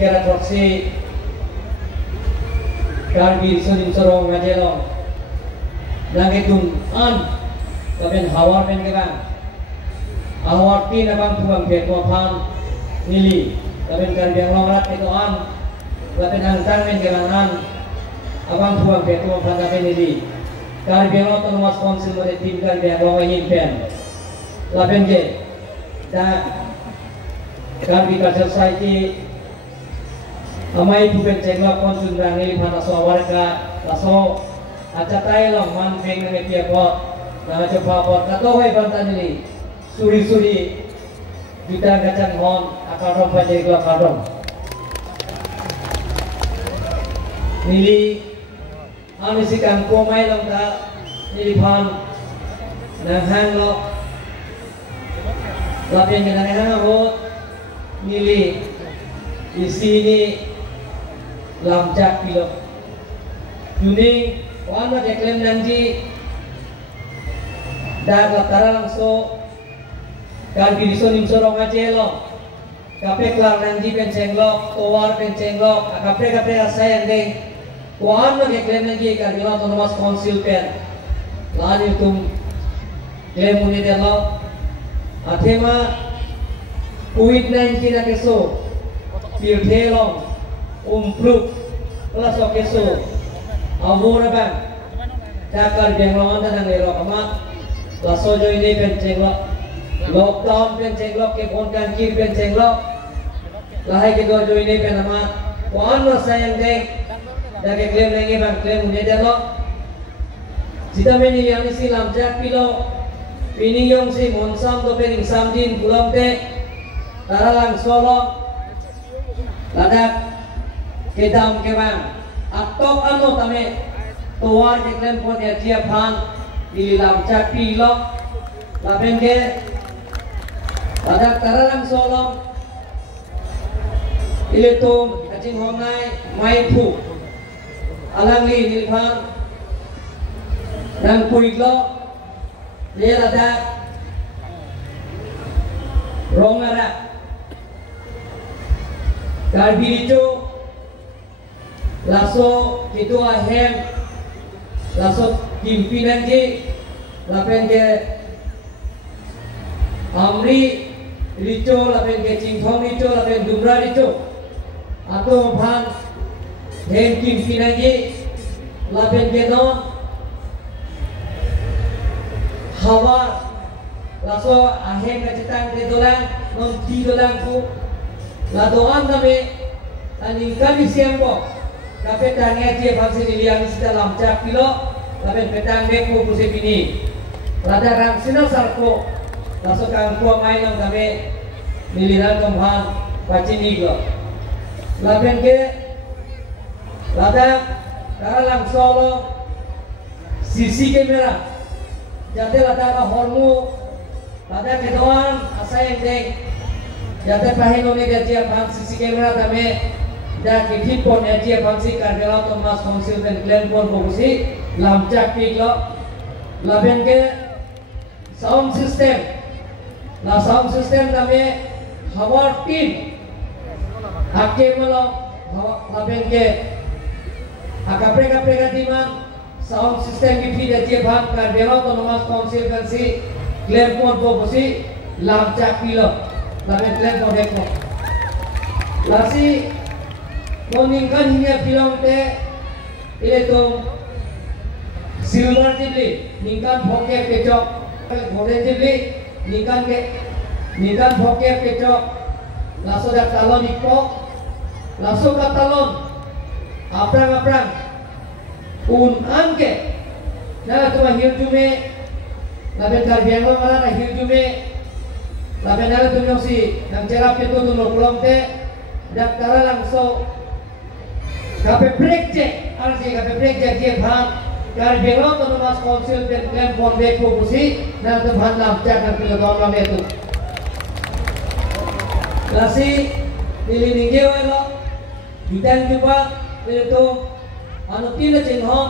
kara proxy karbi sunim sorong ngajelong nangitung an kaben hawar ben kebang awar ti nabang tuang betua pan nili kaben karbi yang longrat itu an kaben angtang ben kebangan abang tuang betua pan kaben nili karbi yang loton was konsil mode tim karbi yang longayin pen kaben ke da karbi culture society amai bukan cengok konsul rangi pada warga laso aja tayo man peng na metia ko na aja papot kato hoy bantan ini suri kita kacang hon akadom pajai ko akadom nili ani sikang ko mai long ta nili pan na hang lo lapien kita hang ho nili isi ni lamjak kilo Juning wana deklem nanti daga tarang so kalbi diso nimso rong ajelo kape klar nanti pencenglok towar pencenglok kape asayang deng wana deklem nanti kalbi lo autonomous council pen lani tum klem muni delo atema COVID-19 na keso piltelong umpluk plus oke so awur bang takar benglongan dan ngelok amat laso jo ini pencenglok lockdown pencenglok ke ponkan kir pencenglok lahai ke do jo ini pen amat wan sayang deng dake klaim lengi bang klaim udah delo jita meni yang isi lamjak pilo pining yong si monsam do pening samdin pulang te taralang solo ladak kedam kebang atok ano tame tuar deklen pon ya pan di lamcak pilo laben ke ladak taralang solo ile tum kacing hongai mai pu alang li nilpan nang puiglo le ladak rongara Karbiricho laso ketua hem laso pimpinan ke lapen ke amri richo lapen ke cingthong richo lapen dumra richo atau bhan hem pimpinan ke lapen ke no hawa laso ahem kacetang ke dolang memti dolang ku la doan kami ani kami siambo kape tangnya dia vaksin iliang isi dalam cak kilo kape petang dek ku pusip ini rada rang sino sarko laso kang ku main nang kami niliran kemhan pacin iglo lapen ke rada karalang solo sisi kamera jate rada ka hormu rada ke doan asai dek jate pahino ne dia pan sisi kamera tame da kiti pon dia pansi kargala Thomas Council dan Glen pon bogusi lamcak piglo laben ke sound system la sound system tame hawar team akke malo laben ke akapre gatiman sound system ki dia pan kargala Thomas Council kan si Glen pon bogusi lamcak piglo laben Glen pon dekno lasi meningkat hingga film te itu silver tibli ningkan phoke pecok golden tibli ningkan phoke pecok laso dak talon ipok laso ka talon aprang anke na tuma hirjume laben karbiango mala na hirjume laben ala tunyo si nang cerap itu tunur pulang te dak tara langsung kape break check arsi kape break check dia bhan kar belo Thomas Council dan Glen pon dek ko busi na to bhan lam check kan pilo dom itu lasi nili ningge welo bidan juga itu anu tila cengho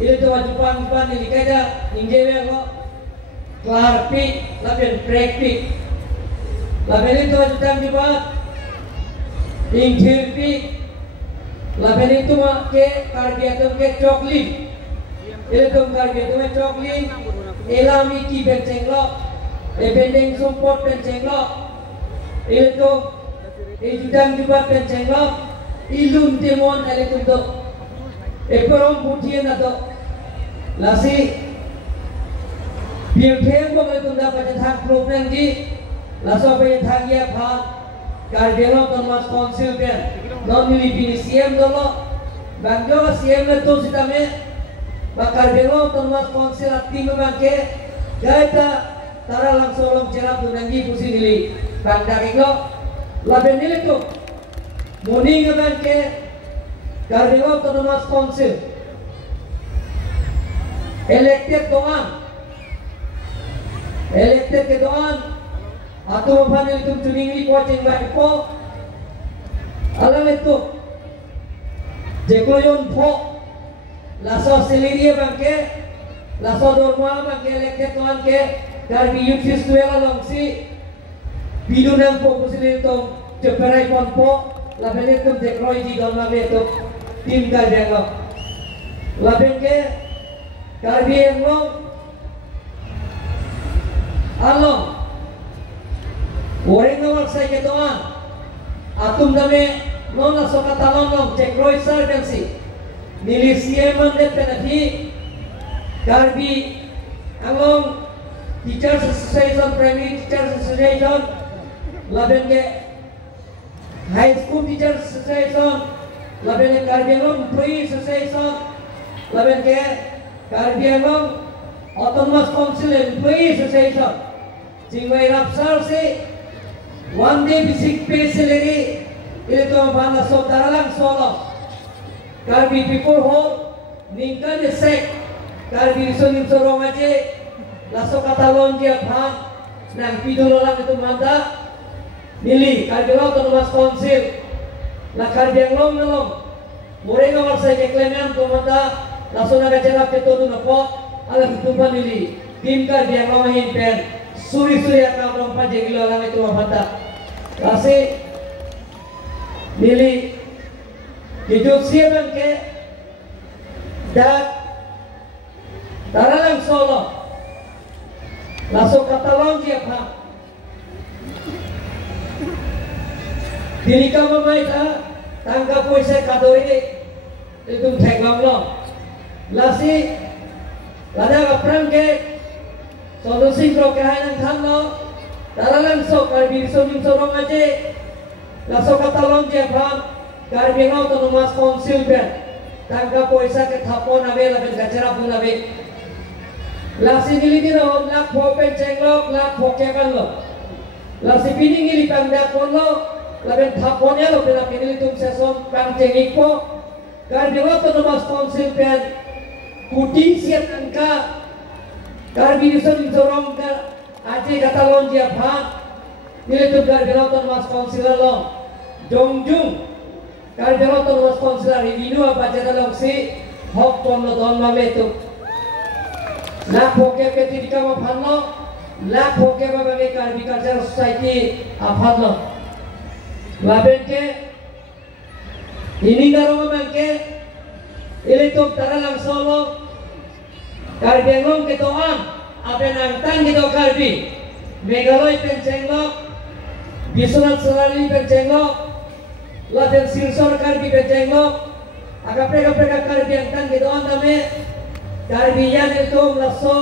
itu wajupan nili kada ningge welo klar pik lapen break pik lapen itu wajupan juga Ingthirpi laben itu ke karbiatum ke coklim ilatum karbiatum ke coklim elami ki bencenglok ebendeng sumpot bencenglok ilatum ejudang jubat bencenglok ilum timon ilatum do eporom putian atau lasi biarkan bang ilatum dapat thang problem di laso apa thang ya phat karbiatum Thomas Council ben non milipini CM dolo bangjo CM le to sitame bakar belo Thomas Council ati memangke gaita tara langsung long cerap tunangi pusi nili pandakiko laben nili to moni memangke karbelo Thomas Council elected ke doan atau apa itu tuningi kuating ko alam itu jekloyon po laso seliria bangke laso dorma bangke leket tuan ke karbi yuksis tuela longsi bidunang po kusilir tong jeperai pon po labenet tum jekroi di dorma beto tim karbenglo labenke karbi englong along orang nomor saya ke doan atum dame non la sokatalon non jekroi sarbensi milisia mande penafi karbi along teachers association primary teachers association labenge high school teachers association labenge karbi along employee association labenge karbi along autonomous council employee association jingwai rapsar se one day basic pay salary itu bala saudara lang solo karbi people hall ningkan sek karbi sonim sorong aja laso katalon dia bang nang pidoro lang itu manda nili karbi lo Thomas Council la karbi yang long morenga warsa ke klemen to manda laso naga cerap ke todo na po alam tupan nili tim karbi yang long hin pen suri akan rompa jegilo lang itu manda kasi nili hidup siapa ke dak taralang solo langsung katalong siapa diri kamu baik tangga puasa kadori itu tegang lo lasi ada kapran ke solusi prokehan tham lo taralang so karbi sonim sorong aja langsung katalong siapa karbi lo Thomas Council ben tangga puasa ke thapon abe laben gacara pun abe lasi nili dino lak phopen cenglok lak phokekan lo lasi pining nili pangda pon lo laben thapon ya lo bela pinili tum sesom pang cengik po karbi lo Thomas Council ben kuting siat angka karbi dison sorong ka aje katalon dia bhan nili tum karbi lo Thomas Council lo jongjung karbi lo Thomas Council review apa jada longsi hok pon lo don ma metu la phoke pe tirika ma phanlo la phoke ba ba karbi culture society aphanlo laben ke ini garo ma ke ile to taralang solo karbi ngom ke toan aben angtang gitu karbi megaloy pencenglok Bisonat Selali pencenglok laten sirsor karbi pencenglok agak prega karbi angtang gitu on dame karbi yan itu laso